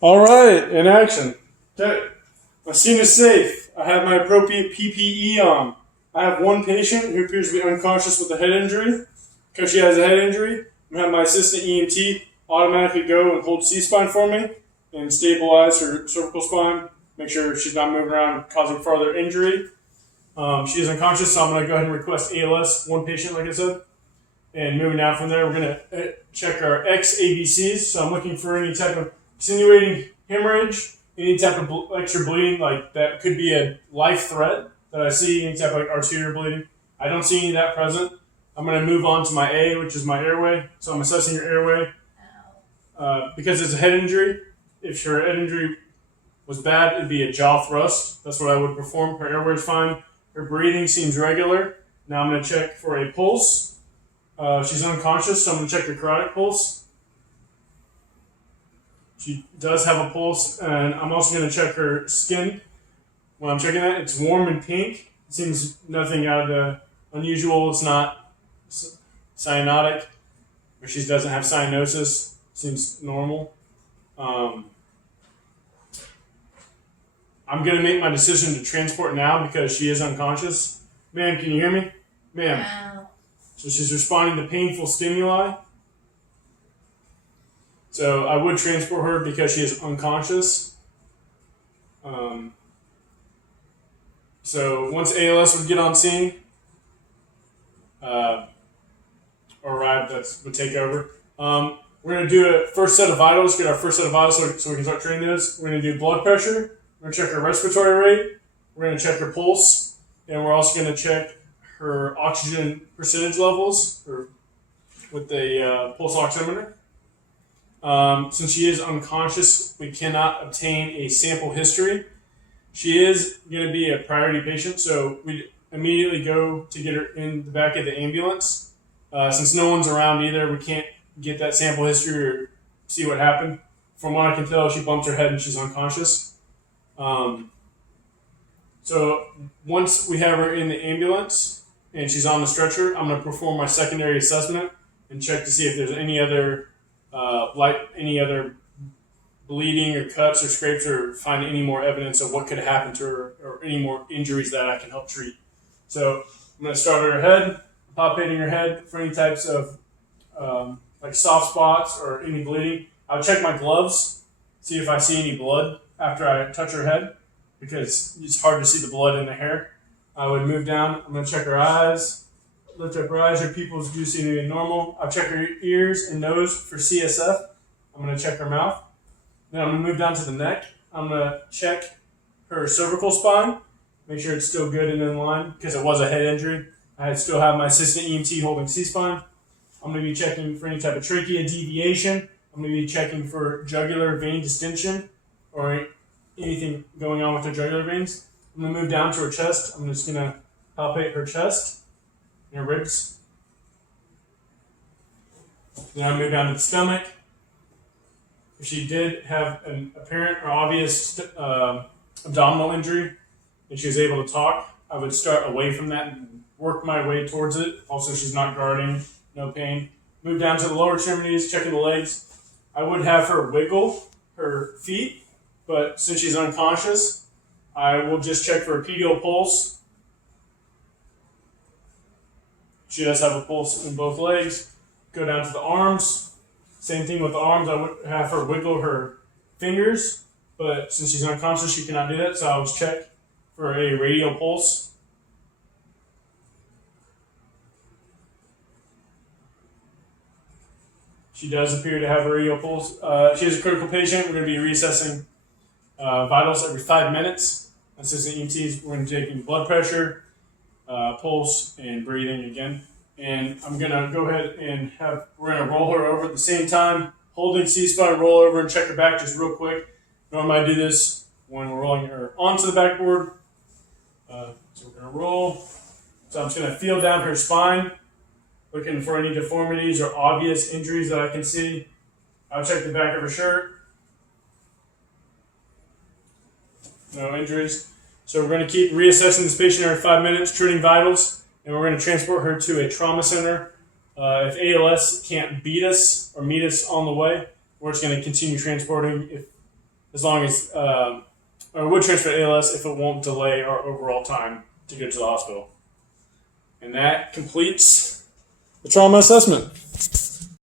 All right, in action. Okay. My scene is safe. I have my appropriate PPE on. I have one patient who appears to be unconscious with a head injury. Because she has a head injury, I'm going to have my assistant EMT automatically go and hold C-spine for me and stabilize her cervical spine. Make sure she's not moving around causing further injury. She is unconscious, so I'm going to go ahead and request ALS, one patient, like I said. And moving down from there, we're going to check our XABCs. So I'm looking for any type of extenuating hemorrhage, any type of extra bleeding, like that could be a life threat that I see, any type of like arterial bleeding. I don't see any of that present. I'm going to move on to my A, which is my airway. So I'm assessing your airway. Because it's a head injury, if your head injury was bad, it'd be a jaw thrust. That's what I would perform. Her airway is fine. Her breathing seems regular. Now I'm going to check for a pulse. She's unconscious, so I'm going to check her carotid pulse. She does have a pulse, and I'm also going to check her skin. When I'm checking that, it's warm and pink. It seems nothing out of the unusual. It's not cyanotic, but she doesn't have cyanosis. Seems normal. I'm going to make my decision to transport now because she is unconscious. Ma'am, can you hear me? Ma'am. Wow. So she's responding to painful stimuli. So I would transport her because she is unconscious. So once ALS would get on scene, or arrive, that would take over. We're going to do a first set of vitals, get our first set of vitals so we can start training those. We're going to do blood pressure. We're going to check her respiratory rate. We're going to check her pulse. And we're also going to check her oxygen percentage levels with the pulse oximeter. Since she is unconscious, we cannot obtain a sample history. She is going to be a priority patient, so we immediately go to get her in the back of the ambulance. Since no one's around either, we can't get that sample history or see what happened. From what I can tell, she bumped her head and she's unconscious. So once we have her in the ambulance and she's on the stretcher, I'm going to perform my secondary assessment and check to see if there's any other bleeding or cuts or scrapes, or find any more evidence of what could have happened to her or any more injuries that I can help treat. So I'm going to start at her head, palpating her head for any types of like soft spots or any bleeding. I'll check my gloves, see if I see any blood after I touch her head, because it's hard to see the blood in the hair. I would move down. I'm going to check her eyes, lift up her eyes. Her pupils do seem to be normal. I'll check her ears and nose for CSF. I'm going to check her mouth. Then I'm going to move down to the neck. I'm going to check her cervical spine, make sure it's still good and in line, because it was a head injury. I still have my assistant EMT holding C-spine. I'm going to be checking for any type of trachea deviation. I'm going to be checking for jugular vein distension or anything going on with her jugular veins. I'm going to move down to her chest. I'm just going to palpate her chest and her ribs. Then I move down to the stomach. If she did have an apparent or obvious abdominal injury and she was able to talk, I would start away from that and work my way towards it. Also, she's not guarding, no pain. Move down to the lower extremities, checking the legs. I would have her wiggle her feet, but since she's unconscious, I will just check for a pedial pulse. She does have a pulse in both legs. Go down to the arms. Same thing with the arms. I would have her wiggle her fingers, but since she's unconscious, she cannot do that. So I would check for a radial pulse. She does appear to have a radial pulse. She is a critical patient. We're going to be reassessing vitals every 5 minutes. Assistant EMTs, we're going to be taking blood pressure, pulse, and breathing again. And I'm going to go ahead and we're going to roll her over at the same time, holding C-spine, roll over and check her back just real quick. Normally I do this when we're rolling her onto the backboard. So we're going to roll. So I'm just going to feel down her spine, looking for any deformities or obvious injuries that I can see. I'll check the back of her shirt. No injuries. So we're going to keep reassessing this patient every 5 minutes, treating vitals, and we're going to transport her to a trauma center. If ALS can't beat us or meet us on the way, we're just going to continue transporting. If as long as, or would transfer to ALS if it won't delay our overall time to get to the hospital. And that completes the trauma assessment.